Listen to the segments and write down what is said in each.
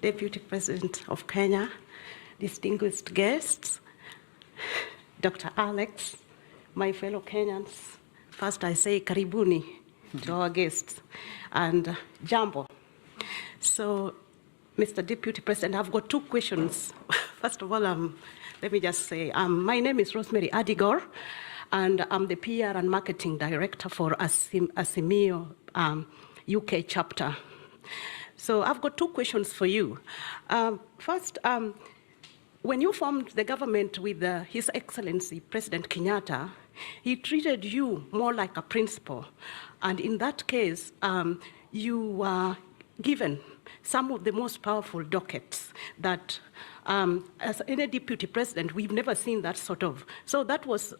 Deputy President of Kenya, distinguished guests, Dr. Alex, my fellow Kenyans, first I say karibuni to our guests, and Jambo. So, Mr. Deputy President, I've got two questions. First of all, let me just say, my name is Rosemary Adigor, and I'm the PR and Marketing Director for Azimio UK chapter. So I've got two questions for you. First, when you formed the government with His Excellency President Kenyatta, he treated you more like a principal. And in that case, you were given some of the most powerful dockets that, as any deputy president, we've never seen that sort of. So that was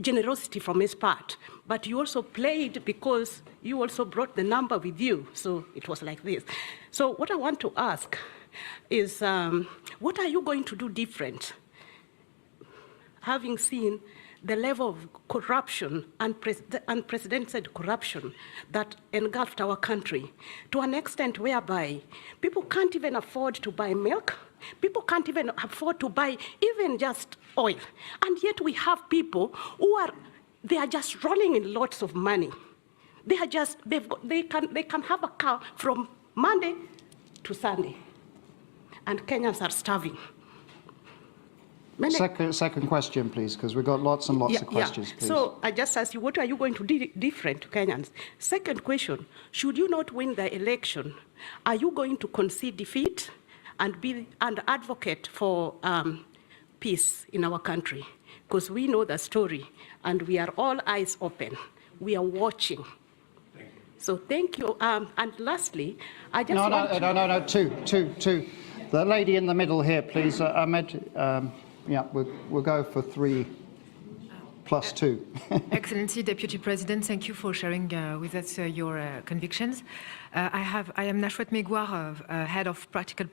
generosity from his part. But you also played because you also brought the number with you. So it was like this. So what I want to ask is, what are you going to do different, having seen the level of corruption, unprecedented corruption that engulfed our country to an extent whereby people can't even afford to buy milk, people can't even afford to buy even just oil. And yet we have people who they are just rolling in lots of money. They can have a car from Monday to Sunday, and Kenyans are starving. Second question, please, because we've got lots and lots of questions, please. So I just asked you, what are you going to do different to Kenyans? Second question, should you not win the election, are you going to concede defeat and be an advocate for peace in our country? Because we know the story, and we are all eyes open. We are watching. Thank you. So thank you. And lastly, I just No, two. The lady in the middle here, please. Ahmed. Yeah, we'll go for 3 plus 2. Excellency, Deputy President, thank you for sharing with us your convictions. I am Nashwat Megwar, Head of Political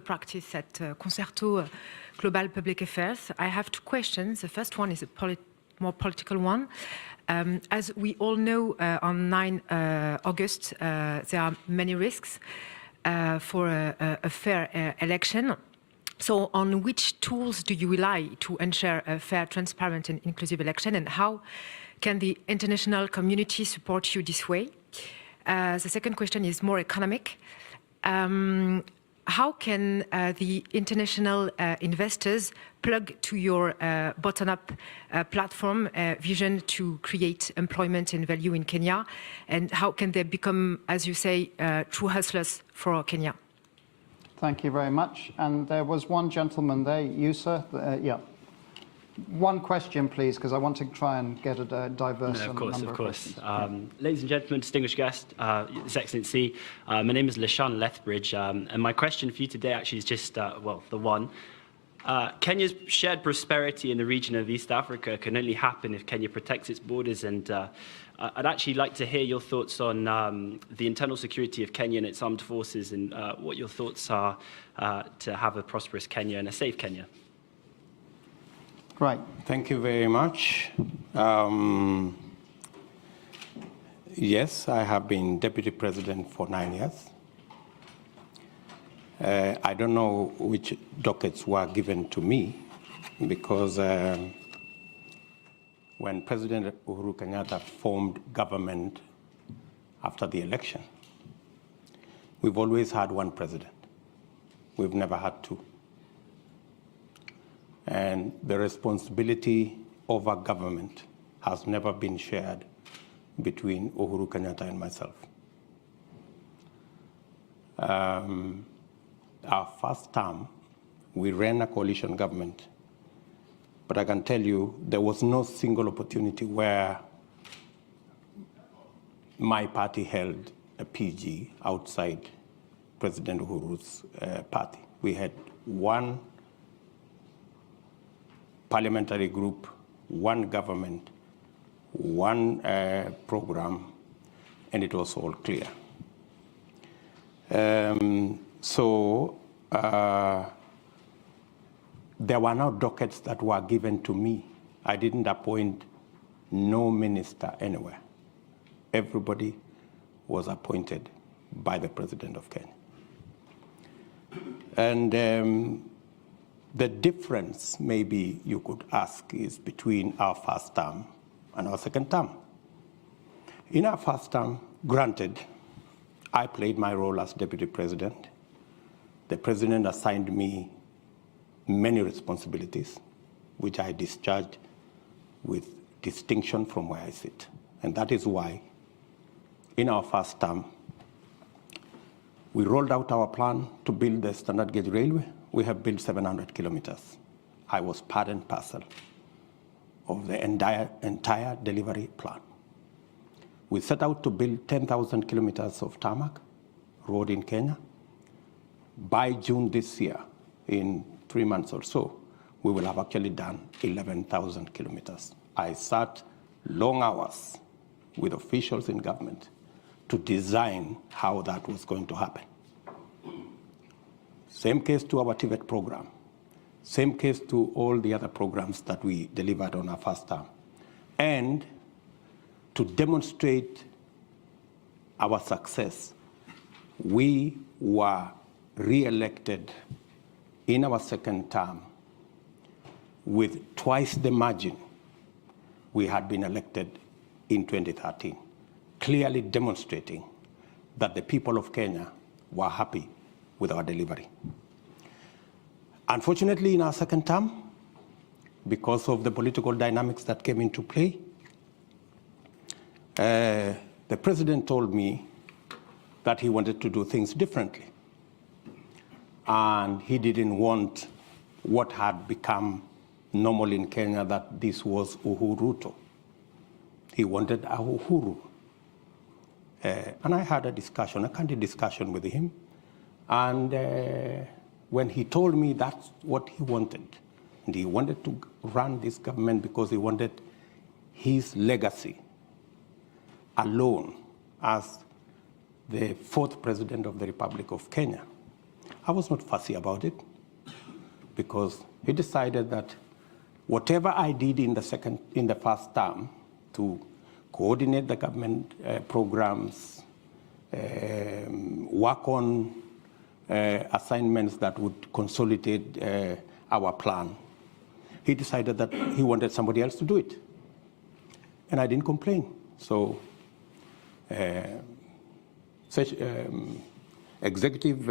Practice at Concerto Global Public Affairs. I have 2 questions. The first one is a more political one. As we all know, on 9 August, there are many risks for a fair election. So on which tools do you rely to ensure a fair, transparent and inclusive election, and how can the international community support you this way? The second question is more economic. How can the international investors plug to your bottom-up platform vision to create employment and value in Kenya? And how can they become, as you say, true hustlers for Kenya? Thank you very much. And there was one gentleman there, you, sir. Yeah. One question, please, because I want to try and get a diverse number of questions. Ladies and gentlemen, distinguished guest, His Excellency, my name is Lashan Lethbridge, and my question for you today actually is just, well, the one. Kenya's shared prosperity in the region of East Africa can only happen if Kenya protects its borders, and I'd actually like to hear your thoughts on the internal security of Kenya and its armed forces, and what your thoughts are to have a prosperous Kenya and a safe Kenya. Right. Thank you very much. Yes, I have been Deputy President for 9 years. I don't know which dockets were given to me, because when President Uhuru Kenyatta formed government after the election, we've always had one president. We've never had 2. And the responsibility over government has never been shared between Uhuru Kenyatta and myself. Our first term, we ran a coalition government, but I can tell you there was no single opportunity where my party held a PG outside President Uhuru's party. We had one parliamentary group, one government, one program, and it was all clear. There were no dockets that were given to me. I didn't appoint no minister anywhere. Everybody was appointed by the President of Kenya. And the difference, maybe you could ask, is between our first term and our second term. In our first term, granted, I played my role as deputy president. The president assigned me many responsibilities, which I discharged with distinction from where I sit. And that is why, in our first term, we rolled out our plan to build the standard gauge railway. We have built 700 kilometers. I was part and parcel of the entire delivery plan. We set out to build 10,000 kilometers of tarmac road in Kenya. By June this year, in 3 months or so, we will have actually done 11,000 kilometers. I sat long hours with officials in government to design how that was going to happen. Same case to our TVET program. Same case to all the other programs that we delivered on our first term. And to demonstrate our success, we were re-elected in our second term with twice the margin we had been elected in 2013, clearly demonstrating that the people of Kenya were happy with our delivery. Unfortunately, in our second term, because of the political dynamics that came into play, the president told me that he wanted to do things differently. And he didn't want what had become normal in Kenya, that this was Ruto. He wanted a Uhuru. And I had a discussion, a candid discussion with him. And when he told me that's what he wanted, and he wanted to run this government because he wanted his legacy alone as the fourth president of the Republic of Kenya, I was not fussy about it, because he decided that whatever I did in the first term to coordinate the government programs, work on assignments that would consolidate our plan, he decided that he wanted somebody else to do it. And I didn't complain. So executive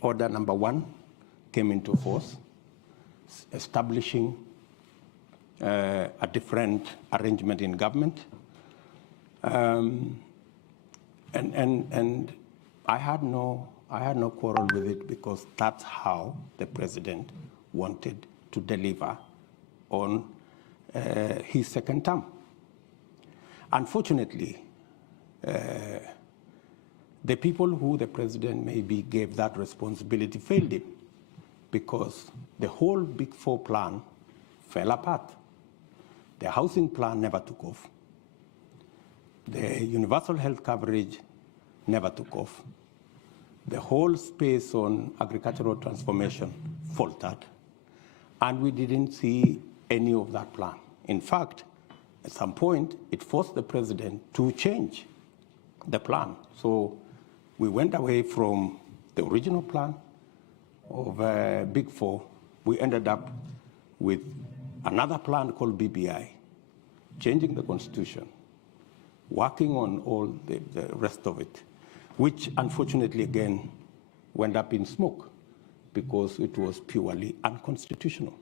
order number 1 came into force, establishing a different arrangement in government. And I had no quarrel with it, because that's how the president wanted to deliver on his second term. Unfortunately, the people who the president maybe gave that responsibility failed him, because the whole Big Four plan fell apart. The housing plan never took off. The universal health coverage never took off. The whole space on agricultural transformation faltered. And we didn't see any of that plan. In fact, at some point, it forced the president to change the plan. So we went away from the original plan of Big Four. We ended up with another plan called BBI, changing the constitution, working on all the rest of it, which unfortunately again went up in smoke, because it was purely unconstitutional.